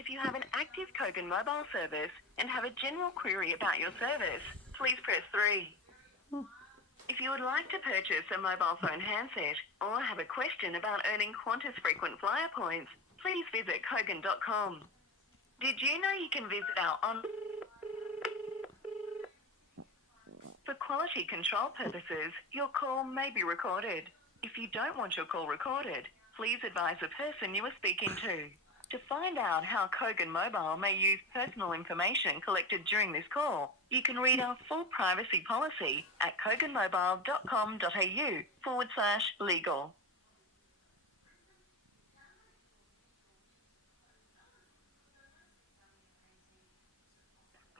If you have an active Kogan Mobile service and have a general query about your service, please press 3. If you would like to purchase a mobile phone handset or have a question about earning Qantas frequent flyer points, please visit Kogan.com. Did you know you can visit our For quality control purposes, your call may be recorded. If you don't want your call recorded, please advise the person you are speaking to. To find out how Kogan Mobile may use personal information collected during this call, you can read our full privacy policy at koganmobile.com.au/legal.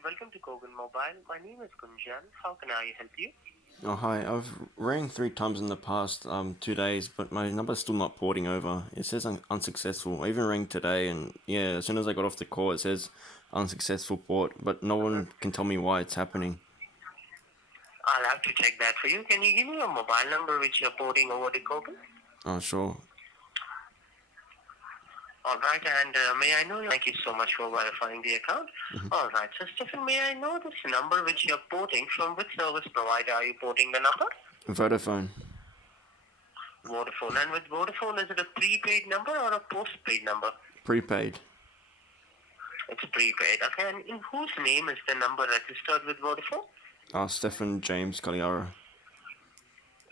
Welcome to Kogan Mobile. My name is Gunjan. How can I help you? Oh, hi. I've rang 3 times in the past 2 days, but my number's still not porting over. It says unsuccessful. I even rang today, and yeah, as soon as I got off the call, it says unsuccessful port, but no one can tell me why it's happening. I'll have to check that for you. Can you give me your mobile number which you're porting over to Kogan? Oh, sure. Alright, and may I know, thank you so much for verifying the account. Alright, so Stephen, may I know this number which you're porting, from which service provider are you porting the number? Vodafone. Vodafone. And with Vodafone, is it a prepaid number or a postpaid number? Prepaid. It's prepaid. Okay, and in whose name is the number registered with Vodafone? Stephen James Caliara.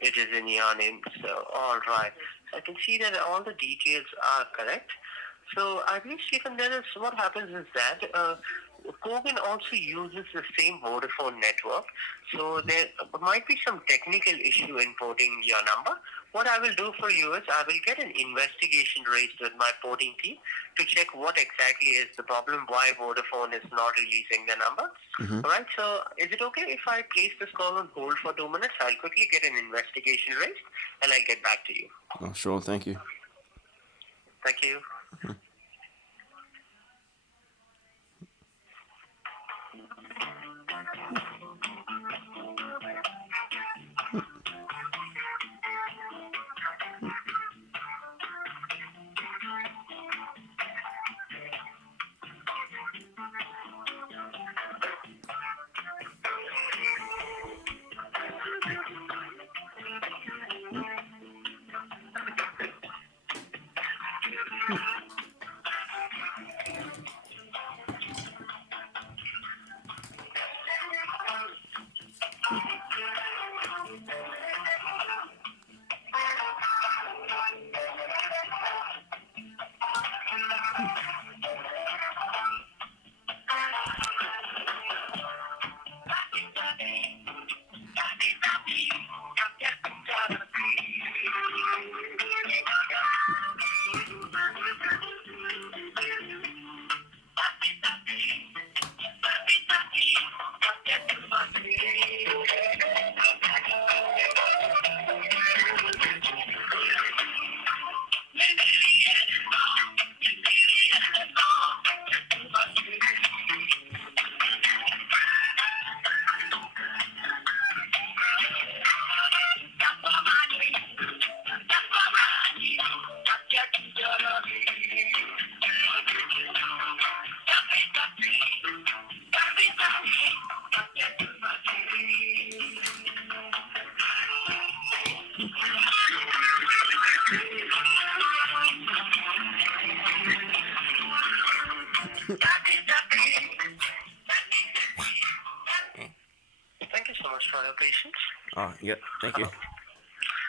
It is in your name, so alright. So I can see that all the details are correct. So I believe, Stephen, what happens is that Kogan also uses the same Vodafone network. So there might be some technical issue in porting your number. What I will do for you is I will get an investigation raised with my porting team to check what exactly is the problem, why Vodafone is not releasing the number. Alright, so is it okay if I place this call on hold for 2 minutes? I'll quickly get an investigation raised and I'll get back to you. Oh, sure. Thank you. Thank you. Thank you so much for your patience. Yeah, thank you.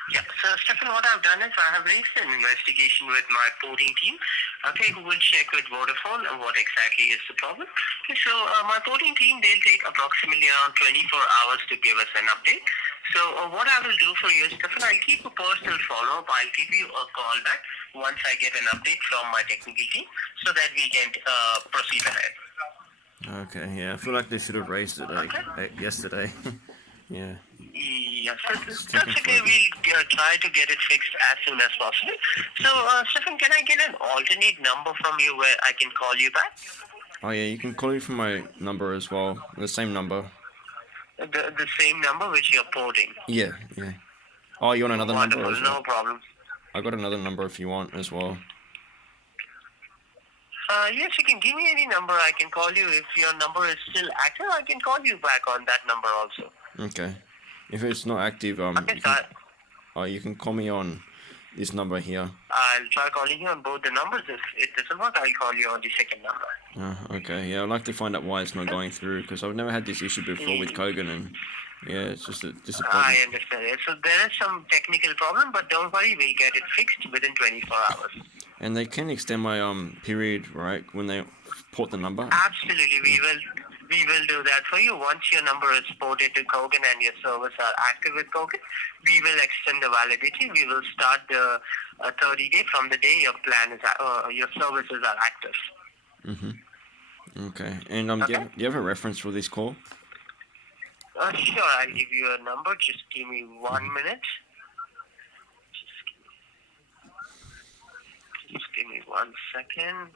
Yeah, so Stephen, what I've done is I have raised an investigation with my porting team, okay, who will check with Vodafone on what exactly is the problem. Okay, so my porting team, they'll take approximately around 24 hours to give us an update. So what I will do for you, Stephen, I'll keep a personal follow-up. I'll give you a call back once I get an update from my technical team so that we can proceed ahead. Okay, yeah, I feel like they should have raised it yesterday. Yeah. Yes, that's okay. We'll try to get it fixed as soon as possible. So, Stephen, can I get an alternate number from you where I can call you back? Oh, yeah, you can call me from my number as well. The same number. The same number which you're porting? Yeah. Oh, you want another Wonderful, number as well? No problem. I got another number if you want as well. Yes, you can give me any number. I can call you. If your number is still active, I can call you back on that number also. Okay. If it's not active, Okay, so you can call me on this number here. I'll try calling you on both the numbers. If it doesn't work, I'll call you on the second number. Okay. Yeah, I'd like to find out why it's not going through because I've never had this issue before with Mm. Kogan, and yeah, it's just a I disappointment. understand it. So there is some technical problem, but don't worry, we'll get it fixed within 24 hours. And they can extend my period, right, when they port the number. Absolutely, we will do that for you. Once your number is ported to Kogan and your servers are active with Kogan, we will extend the validity. We will start the 30-day from the day your plan is your services are active. Okay. And Okay. do you have a reference for this call? Sure, I'll give you a number. Just give me 1 minute. Just give me 1 second.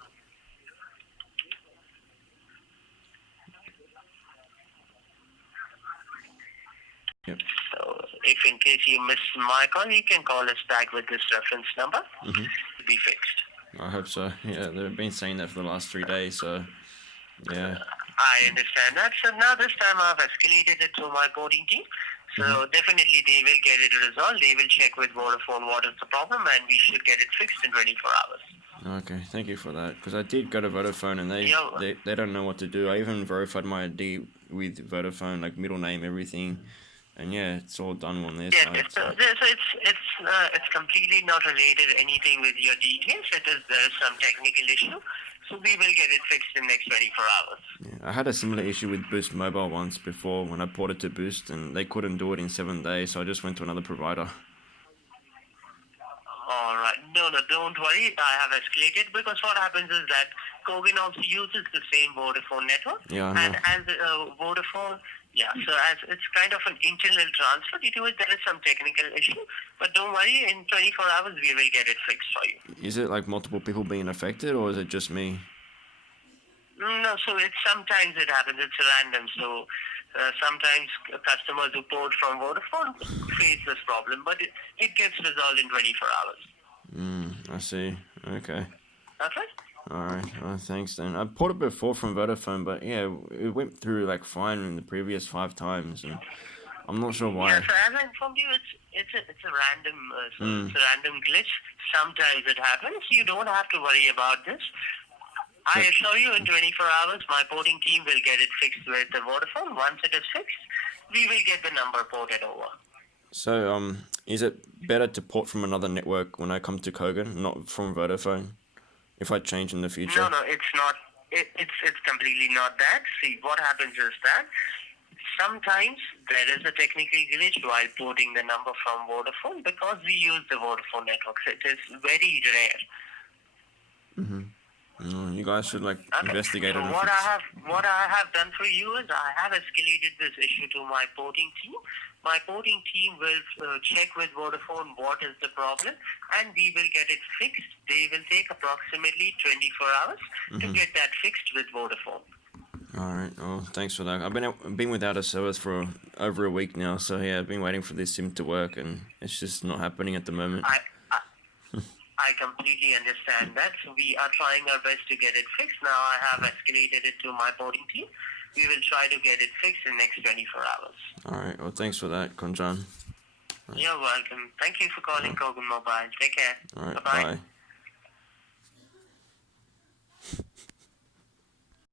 Yep. So, if in case you miss my call, you can call us back with this reference number. Mm-hmm. To be fixed. I hope so. Yeah, they've been saying that for the last 3 days, so yeah. I understand that. So now this time I've escalated it to my boarding team. So definitely they will get it resolved. They will check with Vodafone what is the problem and we should get it fixed in 24 hours. Okay, thank you for that. Because I did go to Vodafone and they don't know what to do. I even verified my ID with Vodafone, like middle name, everything. And yeah, it's all done on their Yes, side. so it's completely not related to anything with your details. There is some technical issue. So we will get it fixed in next 24 hours. Yeah, I had a similar issue with Boost Mobile once before when I ported to Boost and they couldn't do it in 7 days, so I just went to another provider. All right. No, don't worry. I have escalated because what happens is that Kogan also uses the same Vodafone network. Yeah, I know. And as Vodafone, so as it's kind of an internal transfer, there is some technical issue. But don't worry, in 24 hours we will get it fixed for you. Is it like multiple people being affected or is it just me? No, so sometimes it happens. It's random. So sometimes customers who port from Vodafone face this problem, but it gets resolved in 24 hours. I see. Okay. Okay? Alright, well, thanks then. I ported before from Vodafone, but yeah, it went through like fine in the previous 5 times, and I'm not sure why. Yeah, so as I informed you, it's a random it's a random glitch. Sometimes it happens. You don't have to worry about this. I assure you, in 24 hours, my porting team will get it fixed with the Vodafone. Once it is fixed, we will get the number ported over. So, is it better to port from another network when I come to Kogan, not from Vodafone, if I change in the future? No, it's not. It's completely not that. See, what happens is that sometimes there is a technical glitch while porting the number from Vodafone because we use the Vodafone network. So it is very rare. You guys should investigate so it. what I have done for you is I have escalated this issue to my porting team. My porting team will check with Vodafone what is the problem, and we will get it fixed. They will take approximately 24 hours to get that fixed with Vodafone. Alright, well, thanks for that. I've been without a service for over a week now, so yeah, I've been waiting for this SIM to work, and it's just not happening at the moment. I completely understand that. So we are trying our best to get it fixed. Now I have escalated it to my porting team. We will try to get it fixed in next 24 hours. Alright, well, thanks for that, Konjan. You're welcome. Thank you for calling Kogan Mobile. Take care. Alright, Bye-bye. bye.